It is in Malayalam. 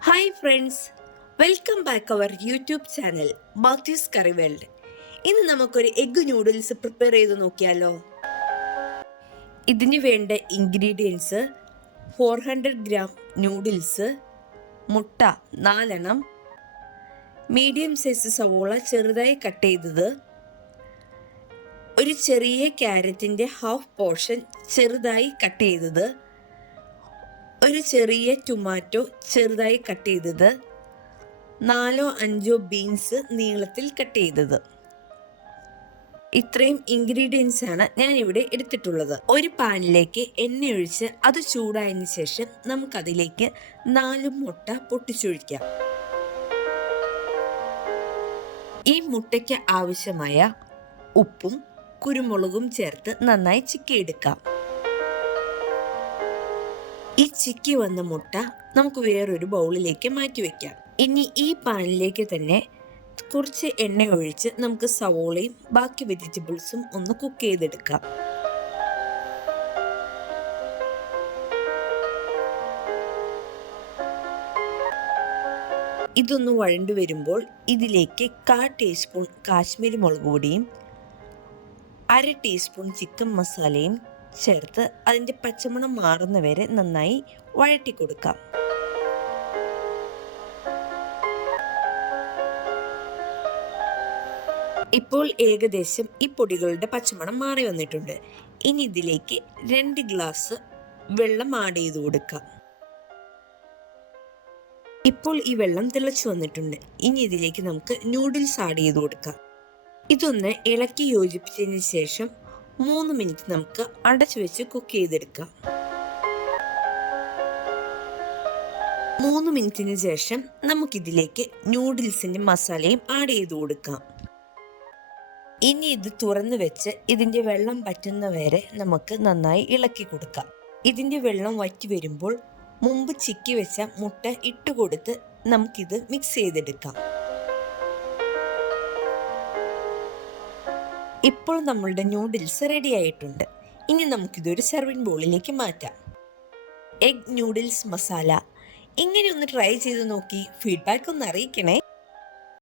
Hi friends welcome back our YouTube channel Mathews curry world ഇന്ന് നമുക്കൊരു എഗ് ന്യൂഡിൽസ് പ്രിപ്പയർ ചെയ്ത് നോക്കിയാലോ? ഇതിന് വേണ്ട ingredients four hundred gram noodles മുട്ട നാലെണ്ണം മീഡിയം സൈസ് സവോള ചെറുതായി കട്ട് ചെയ്തത് ഒരു ചെറിയ ക്യാരറ്റിന്റെ ഹാഫ് പോർഷൻ ചെറുതായി കട്ട് ചെയ്തത് ഒരു ചെറിയ ടൊമാറ്റോ ചെറുതായി കട്ട് ചെയ്തത്. നാലോ അഞ്ചോ ബീൻസ് നീളത്തിൽ കട്ട് ചെയ്തത്. ഇത്രയും ഇൻഗ്രീഡിയൻസ് ആണ് ഞാൻ ഇവിടെ എടുത്തിട്ടുള്ളത്. ഒരു പാനിലേക്ക് എണ്ണ ഒഴിച്ച് അത് ചൂടായതിനു ശേഷം നമുക്കതിലേക്ക് നാല് മുട്ട പൊട്ടിച്ചൊഴിക്കാം. ഈ മുട്ടയ്ക്ക് ആവശ്യമായ ഉപ്പും കുരുമുളകും ചേർത്ത് നന്നായി ചിക്കിയെടുക്കാം. ഈ ചിക്കി വന്ന മുട്ട നമുക്ക് വേറൊരു ബൗളിലേക്ക് മാറ്റി വെക്കാം. ഇനി ഈ പാനിലേക്ക് തന്നെ കുറച്ച് എണ്ണ ഒഴിച്ച് നമുക്ക് സവോളയും ബാക്കി വെജിറ്റബിൾസും ഒന്ന് കുക്ക് ചെയ്തെടുക്കാം. ഇതൊന്ന് വഴണ്ടു വരുമ്പോൾ ഇതിലേക്ക് കാ ടീസ്പൂൺ കാശ്മീരി മുളക് പൊടിയും അര ടീസ്പൂൺ ചിക്കൻ മസാലയും ചേർത്ത് അതിന്റെ പച്ചമണം മാറുന്നവരെ നന്നായി വഴറ്റി കൊടുക്കാം ഇപ്പോൾ ഏകദേശം ഈ പൊടികളുടെ പച്ചമണം മാറി വന്നിട്ടുണ്ട്. ഇനി ഇതിലേക്ക് രണ്ട് ഗ്ലാസ് വെള്ളം ആഡ് ചെയ്ത് കൊടുക്കാം. ഇപ്പോൾ ഈ വെള്ളം തിളച്ചു വന്നിട്ടുണ്ട്. ഇനി ഇതിലേക്ക് നമുക്ക് നൂഡിൽസ് ആഡ് ചെയ്ത് കൊടുക്കാം. ഇതൊന്ന് ഇളക്കി യോജിപ്പിച്ചതിന് ശേഷം മൂന്ന് മിനിറ്റ് നമുക്ക് അടച്ചു വെച്ച് കുക്ക് ചെയ്തെടുക്കാം. മൂന്ന് മിനിറ്റിന് ശേഷം നമുക്കിതിലേക്ക് ന്യൂഡിൽസിന്റെ മസാലയും ആഡ് ചെയ്ത് കൊടുക്കാം. ഇനി ഇത് തുറന്നു വെച്ച് ഇതിന്റെ വെള്ളം പറ്റുന്ന വരെ നമുക്ക് നന്നായി ഇളക്കി കൊടുക്കാം. ഇതിന്റെ വെള്ളം വറ്റി വരുമ്പോൾ മുമ്പ് ചിക്കി വെച്ച മുട്ട ഇട്ടുകൊടുത്ത് നമുക്കിത് മിക്സ് ചെയ്തെടുക്കാം. ഇപ്പോൾ നമ്മളുടെ ന്യൂഡിൽസ് റെഡി ആയിട്ടുണ്ട്. ഇനി നമുക്കിതൊരു സെർവിങ് ബോളിലേക്ക് മാറ്റാം. എഗ് ന്യൂഡിൽസ് മസാല ഇങ്ങനെ ഒന്ന് ട്രൈ ചെയ്ത് നോക്കി ഫീഡ്ബാക്ക് ഒന്ന് അറിയിക്കണേ.